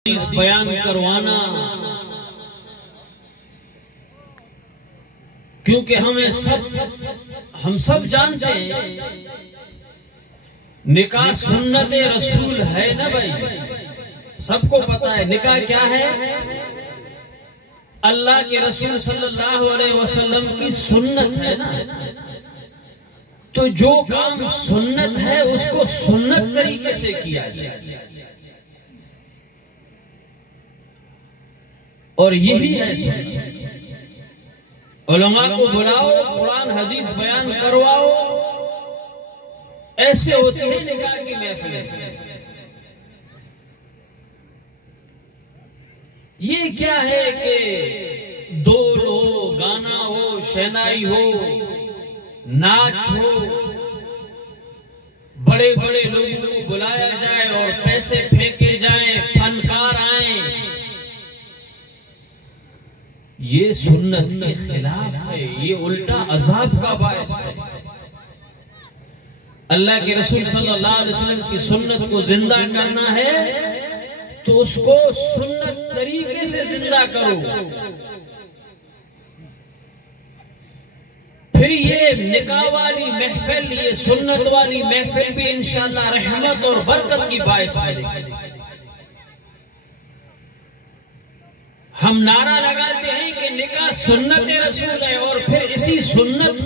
हदीस बयान करवाना, क्योंकि हम सब जानते हैं निकाह सुन्नत रसूल है ना भाई। सबको पता है निकाह क्या है, अल्लाह के रसूल सल्लल्लाहु अलैहि वसल्लम की सुन्नत है ना। तो जो काम सुन्नत है उसको सुन्नत तरीके से किया जाए, और यही है उलमा को बुलाओ, कुरान हदीस बयान करवाओ। ऐसे होती है निकाह की महफिल। ये क्या है कि दौड़ हो, गाना हो, शहनाई हो, नाच हो, बड़े बड़े लोगों को बुलाया जाए और पैसे फेंके जाएं, फनकार आए, ये सुन्नत के खिलाफ है। ये उल्टा अजाब का बायस है। अल्लाह के रसूल सल्लल्लाहु अलैहि वसल्लम की सुन्नत को जिंदा करना है तो उसको सुन्नत तरीके से जिंदा करो। फिर ये निकाह वाली महफिल, ये सुन्नत वाली महफिल भी इंशाअल्लाह रहमत और बरकत की बायस बनेगी। हम नारा लगाते हैं कि निकाह सुन्नत रसूल है, और फिर इसी सुन्नत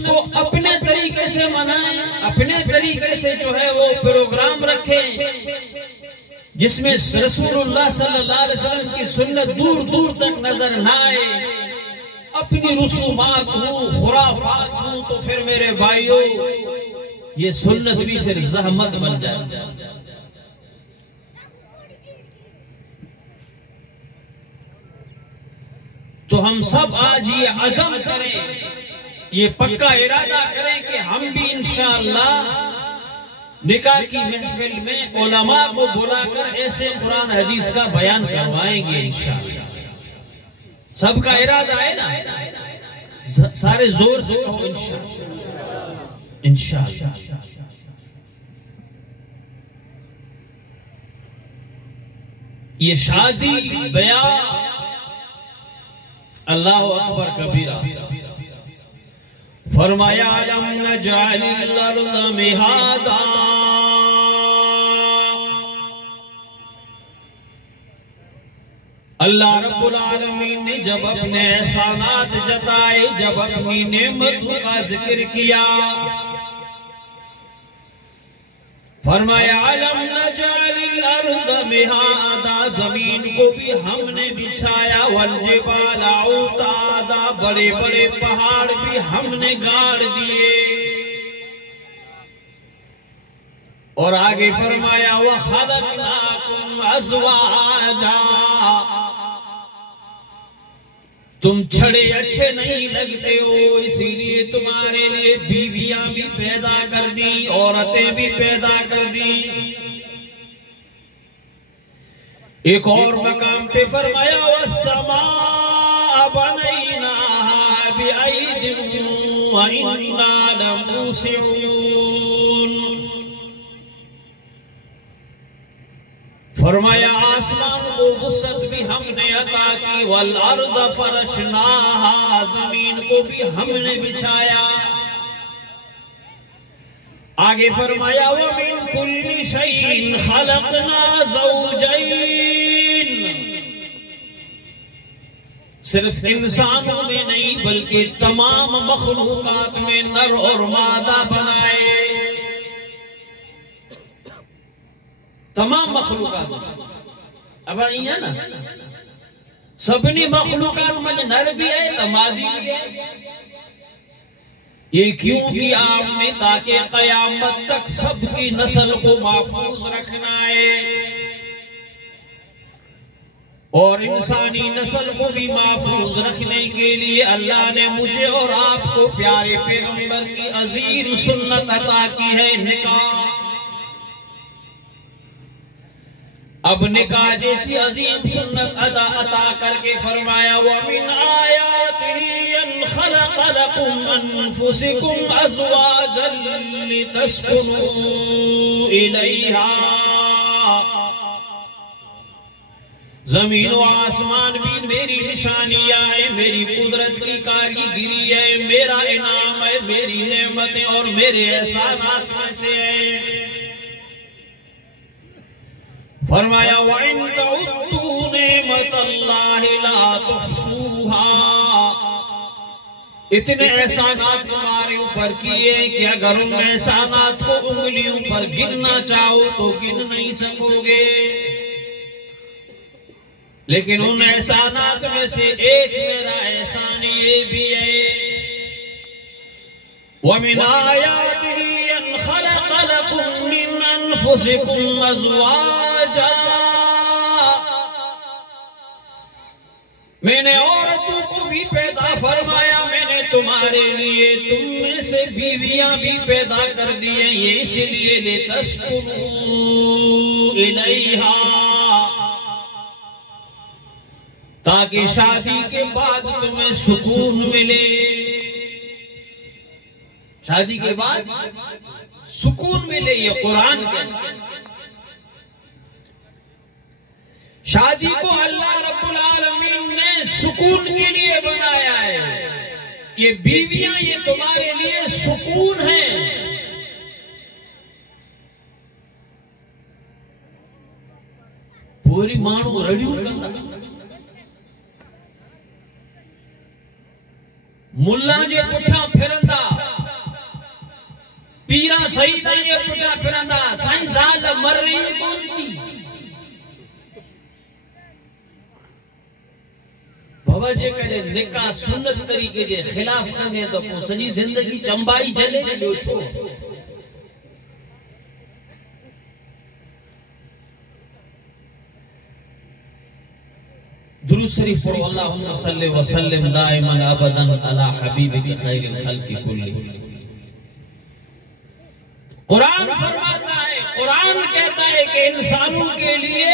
को अपने तरीके से मनाएं, अपने तरीके से जो है वो प्रोग्राम रखें जिसमें रसूलुल्लाह सल्लल्लाहु अलैहि वसल्लम की सुन्नत दूर दूर तक नजर ना आए। अपनी रसूमात हो, खुराफात हो, तो फिर मेरे भाइयों ये सुन्नत भी फिर जहमत बन जाए। तो हम सब आज ये अज़म करें, ये पक्का इरादा करें कि हम भी इंशाअल्लाह निकाह की महफिल में उलमा को बुलाकर ऐसे कुरान हदीस का बयान करवाएंगे इंशाअल्लाह। सबका इरादा है ना, सारे जोर से कहो इंशाअल्लाह, इंशाअल्लाह। ये शादी बयान, अल्लाह अकबर कबीरा। फरमाया अलम नजअलिल अर्ज़ मिहादा, अल्लाह रब्बुल आलमीन ने जब अपने एहसानात जताए, जब अपनी नेमतों का जिक्र किया, फरमाया अलम नजअलिल अर्ज़ मिहादा, जमीन को भी हमने बिछाया, वल जिबाल औतादा, बड़े बड़े पहाड़ भी हमने गाड़ दिए। और आगे फरमाया व खलक़नाकुम अज़वाजा, तुम छड़े अच्छे नहीं लगते हो, इसीलिए तुम्हारे लिए बीवियां भी पैदा कर दी, औरतें भी पैदा कर दी। एक और मकाम पे फरमाया वस्समा बनैनाहा बिअयदिन व इन्ना लमूसिऊन, फरमाया आसमान को वुसअत भी हमने अता की, वल अर्ज़ फरशनाहा, जमीन को भी हमने बिछाया। आगे फरमाया व मिन कुल्ली शैइन खलक़ना ज़ौजैन, सिर्फ इंसानों में नहीं बल्कि तमाम मखलूकात में नर और मादा बनाए। तमाम मखलूकात अब है ना, सबनी मखलूकात में नर भी है तो मादी भी है। ये क्यों किया आपने, ताकि कयामत तक सबकी नस्ल को महफूज रखना है और इंसानी नस्ल को भी महफूज रखने के लिए अल्लाह ने मुझे और आपको प्यारे पैगंबर की अजीम सुन्नत अता की है, निकाह। अब निकाह जैसी अजीम सुन्नत अता करके फरमाया वमिन आयातिही अन खलक़ लकुम अनफुसकुम अज़वाजन लितस्कुनू इलैहा। जमीन व आसमान भी मेरी निशानियां है, मेरी कुदरत की कारीगिरी है, मेरा इनाम है, मेरी नेमतें और मेरे एहसानात में से है। फरमाया वइन तउद्दू नेमतल्लाहि ला तुहसूहा। इतने एहसानात तुम्हारे ऊपर किए कि अगर उन एहसानात को उंगलियों पर गिनना चाहो तो गिन नहीं सकोगे। लेकिन उन एहसानात में से एक मेरा एहसान ये भी है वमिन आयातिही अन खलक़ लकुम मिन अनफुसिकुम अज़वाजा। मैंने औरतों को भी पैदा फरमाया, मैंने तुम्हारे लिए तुम में से बीवियां भी पैदा कर दी हैं, ये इसलिए लितस्कुनू इलैहा, ताकि शादी के बाद तुम्हें सुकून मिले। शादी के बाद सुकून मिले, ये कुरान कहता है। शादी को अल्लाह रब्बुल आलमीन ने सुकून के लिए बनाया है। ये बीवियां ये तुम्हारे लिए सुकून है। पूरी माण्हू रड़ियूं कंदा, मुल्ला जे पुठियां फिरंदा, पीरा सही साईं जे पुठियां फिरंदा, साईं ज़ाल मर रही कोन थी। बाबा जे कॾहिं निकाह सुन्नत तरीक़े जे ख़िलाफ़ कंदे त पोइ सॼी ज़िंदगी चंबाई जले ॾियो छो। दुरूद शरीफ पढ़ो, अल्लाहुम्मा सल्लि व सल्लिम दाइमन अबदन अला हबीबिक खैरिल खल्क़ि कुल्ली। कुरान फरमाता है, कुरान कहता है कि इंसानों के लिए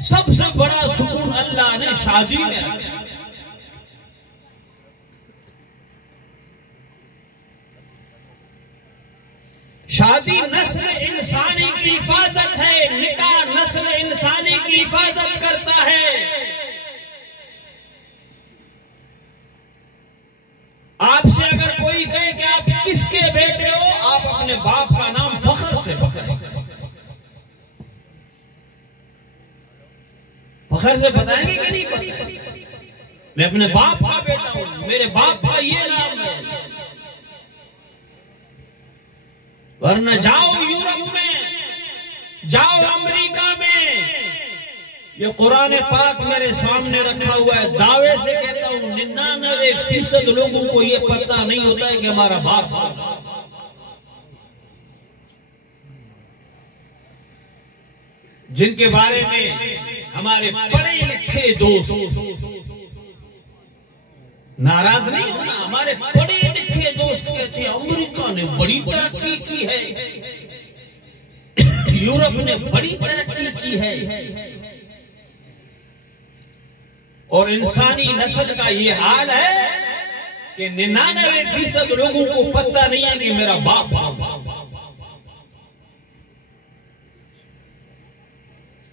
सबसे बड़ा सुकून अल्लाह ने शादी में रखा। शादी नस्ल इंसानी की हिफाजत है, निकाह नस्ल इंसानी की हिफाजत करता है। आपसे अगर कोई कहे कि आप किसके बेटे हो, आप अपने बाप का नाम फख्र से फख्र से बताएंगे कि नहीं? मैं अपने बाप का बेटा हूं, मेरे बाप का ये नाम है। वरना जाओ यूरोप में, जाओ अमेरिका में, ये कुरान पाक मेरे सामने रखा हुआ है, दावे से कहता हूं 99% लोगों को ये पता नहीं होता है कि हमारा बाप। जिनके बारे में हमारे पढ़े लिखे दोस्त, नाराज नहीं होना, हमारे पढ़े लिखे दोस्त कहते हैं अमेरिका ने बड़ी तरक्की की है, यूरोप ने बड़ी तरक्की की है। और इंसानी नस्ल का ये हाल है कि 99% लोगों को पता नहीं है कि मेरा बाप।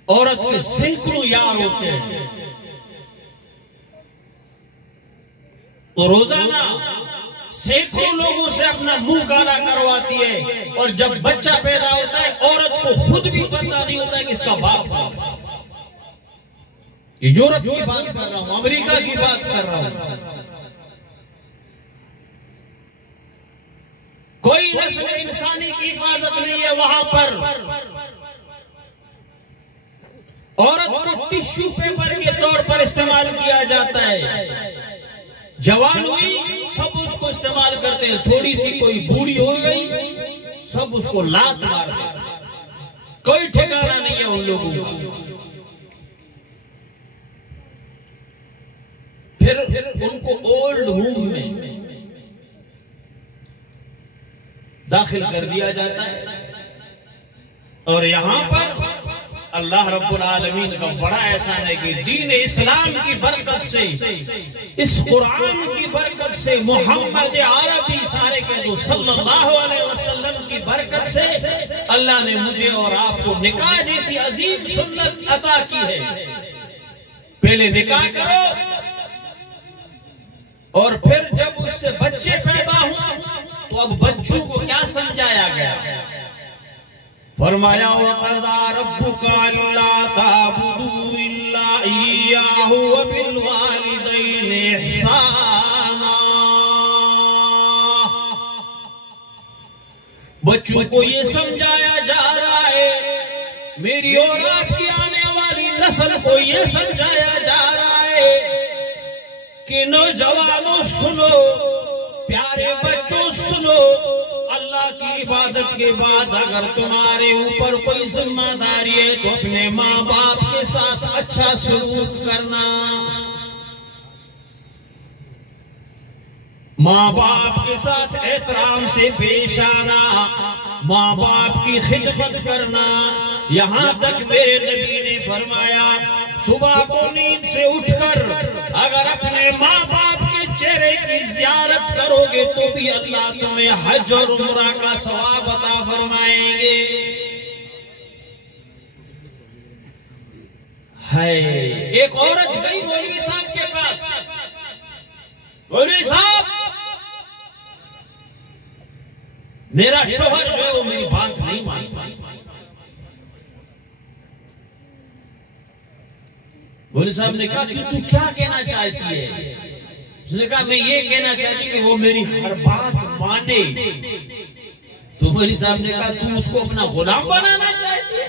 औरत के सैकड़ों यार होते हैं, तो रोजाना सैकड़ों लोगों से अपना मुंह काला करवाती है। और जब बच्चा पैदा होता है, औरत को खुद भी पता नहीं होता है कि इसका बाप। ये यूरोप की बात कर रहा हूं, अमेरिका की बात कर रहा हूं। कोई नस्ल इंसानी की हिफाजत नहीं है वहां पर। औरत को टिश्यू पेपर के तौर पर इस्तेमाल किया जाता है। जवान हुई सब उसको इस्तेमाल करते हैं, थोड़ी सी कोई बूढ़ी हो गई सब उसको लात मार देते। कोई ठिकाना नहीं है उन लोगों का। फिर उनको ओल्ड होम में दाखिल कर दिया जाता है। और यहां पर अल्लाह रब्बुल आलमीन का बड़ा एहसान है कि दीन इस्लाम की बरकत से, इस कुरान की बरकत से, मोहम्मद अरबी सारे के जो सल्लल्लाहु अलैहि वसल्लम की बरकत से अल्लाह ने मुझे और आपको निकाह जैसी अजीम सुन्नत अता की है। पहले निकाह करो और फिर जब उससे बच्चे पैदा हुए तो अब बच्चों को क्या समझाया गया? फरमाया वक़ज़ा रब्बुका अल्ला ताबुदू इल्ला इय्याहु व बिल वालिदैनि इहसाना। बच्चों को ये समझाया जा रहा है, मेरी और आपकी आने वाली नस्ल को ये समझाया जा रहा है कि नौजवानों सुनो, प्यारे बच्चों सुनो, अल्लाह की इबादत के बाद अगर तुम्हारे ऊपर कोई जिम्मेदारी है तो अपने माँ बाप के साथ अच्छा सलूक करना, माँ बाप के साथ एहतराम से पेश आना, माँ बाप की खिदमत करना। यहाँ तक मेरे नबी ने फरमाया सुबह को नींद से उठकर अगर अपने माँ बाप के चेहरे की ज़ियारत करोगे तो भी अल्लाह तुम्हें हज और उम्रा का सवाब अता फरमाएंगे। है एक औरत गई मौलवी साहब के पास, मौलवी साहब मेरा शोहर जो है वो मेरी बात नहीं मानता। मौलवी साहब ने कहा कि तू क्या कहना चाहती है? उसने कहा मैं ये कहना चाहती कि वो मेरी हर बात माने। तो मौलवी साहब ने कहा तू उसको अपना गुलाम बनाना चाहती है?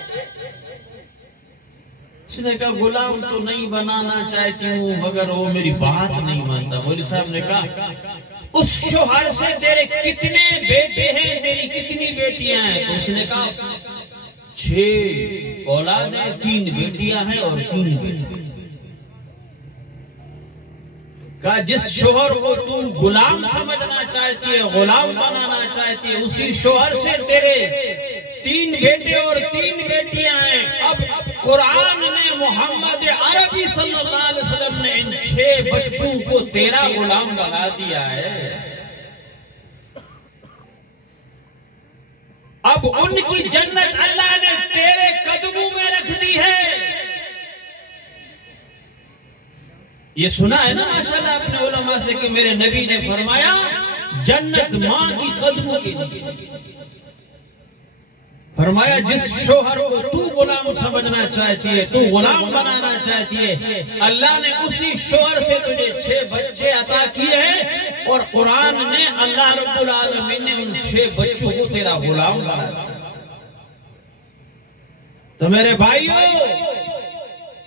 उसने कहा गुलाम तो नहीं बनाना चाहती हूँ मगर वो मेरी बात नहीं मानता। मौलवी साहब ने कहा उस शोहर से तेरे कितने बेटे हैं, तेरी कितनी बेटियां हैं? उसने कहा 6 औलाद है, 3 बेटियां हैं और 3 बेटे। कहा जिस शोहर को तू गुलाम समझना चाहती है, गुलाम बनाना चाहती है, उसी शोहर से तेरे 3 बेटे और 3 बेटियां हैं। अब कुरान ने मोहम्मद अरबी सल्लल्लाहु अलैहि वसल्लम ने इन 6 बच्चों को तेरा गुलाम बना दिया है। अब उनकी जन्नत अल्लाह ने तेरे कदमों में रख दी है। ये सुना है ना माशाल्लाह अपने उलमा से कि मेरे नबी ने फरमाया जन्नत मां की कदमों के नीचे। फरमाया जिस शोहर को तू गुलाम समझना चाहती है, तू गुलाम बनाना चाहती है, अल्लाह ने उसी शोहर से तुझे 6 बच्चे अता किए हैं और कुरान ने अल्लाह रब्बुल आलमीन ने उन 6 बच्चों को तेरा गुलाम बनाया। तो मेरे भाइयों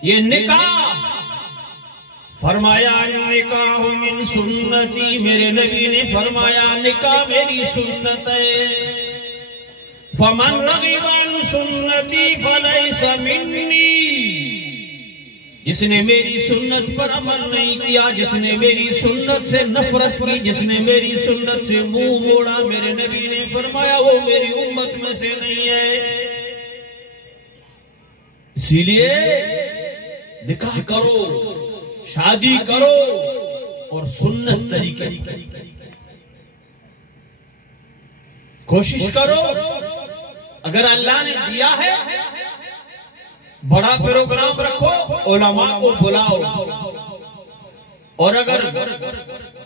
ये निकाह फरमाया निकाह मिन सुन्नती, मेरे नबी ने फरमाया निकाह मेरी सुन्नत है। फमन रग़िबा अन सुन्नती फलैसा मिन्नी, जिसने मेरी सुन्नत पर अमल नहीं किया, जिसने मेरी सुन्नत से नफरत की, जिसने मेरी सुन्नत से मुंह मोड़ा, मेरे नबी ने फरमाया वो मेरी उम्मत में से नहीं है। इसीलिए निकाह करो, शादी करो और सुन्नत तरीके कोशिश करो। अगर अल्लाह ने दिया है बड़ा प्रोग्राम रखो, उलमा को बुलाओ, और अगर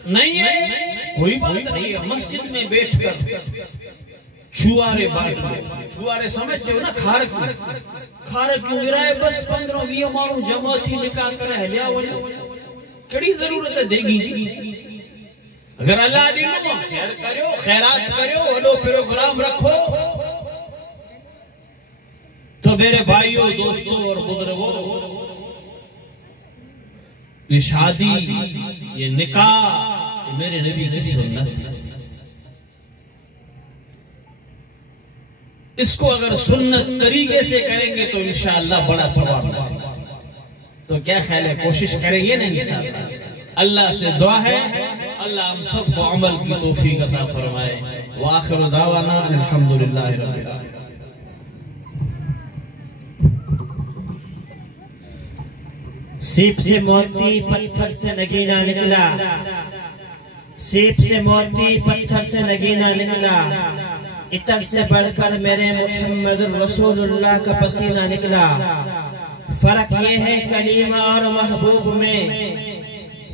नहीं है कोई बात नहीं है, मस्जिद में बैठकर छुआरे बांट लो। छुआरे समझते हो ना, खार क्यों गिराए? बस 15-20 माण्हू जमा थी निकाह करे हलिया वञो, कड़ी जरूरत है देगी जी। अगर अल्लाह ॾिनो खैर करियो, खैरात करियो, वॾो प्रोग्राम रखो। तो मेरे भाइयों, दोस्तों और बुजुर्गों, ये शादी, ये निकाह मेरे नबी की सुन्नत है। इसको अगर सुन्नत तरीके से करेंगे तो इंशाअल्लाह बड़ा सवाब है। तो क्या ख्याल है, कोशिश करेंगे ना इंशाअल्लाह। अल्लाह से दुआ है अल्लाह हम सबको अमल की तौफीक अता फरमाए। व आखिर दावाना अल्हम्दुलिल्लाहि रब्बिल आलमीन। सीप से मोती पत्थर से नगीना निकला, सीप से मोती पत्थर से नगीना निकला, इतर से बढ़कर मेरे मुहम्मद रसूलुल्लाह का पसीना निकला। फर्क ये है कलीमा और महबूब में,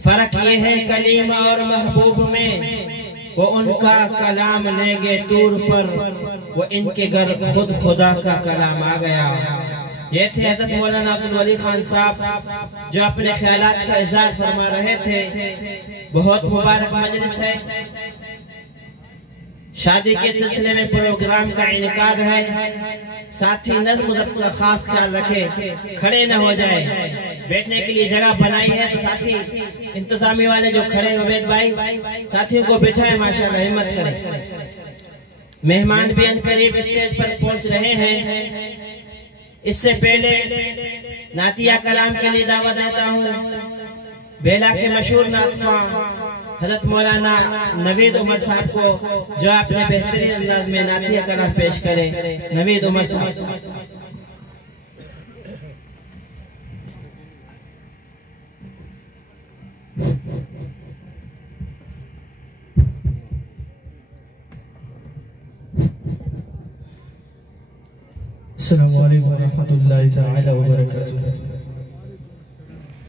फर्क ये है कलीमा और महबूब में, वो उनका कलाम ले गए दूर पर, वो इनके घर खुद खुदा का कलाम आ गया। ये थे हज़रत मौलाना अब्दुल वली खान साहब जो अपने ख्यालात का इज़हार फरमा रहे थे। बहुत मुबारक मजलिस है। शादी के सिलसिले में प्रोग्राम का इनेकाद है। साथी नज़्म ज़ब्त का खास ख्याल रखे, खड़े न हो जाए। बैठने के लिए जगह बनाई है तो साथी इंतजामी वाले जो खड़े उबैद भाई साथियों को बिठाए, माशाल्लाह हिम्मत करें। मेहमान भी अनकरीब स्टेज पर पहुंच रहे हैं। इससे पहले नातिया कलाम के लिए दावत देता हूँ बेला के मशहूर नातखा हजरत मौलाना नवीद उमर साहब को, जो अपने बेहतरीन अंदाज में नातिया कलाम पेश करे। नवीद उमर साहब। अस्सलामु अलैकुम व रहमतुल्लाहि तआला व बरकातुहू।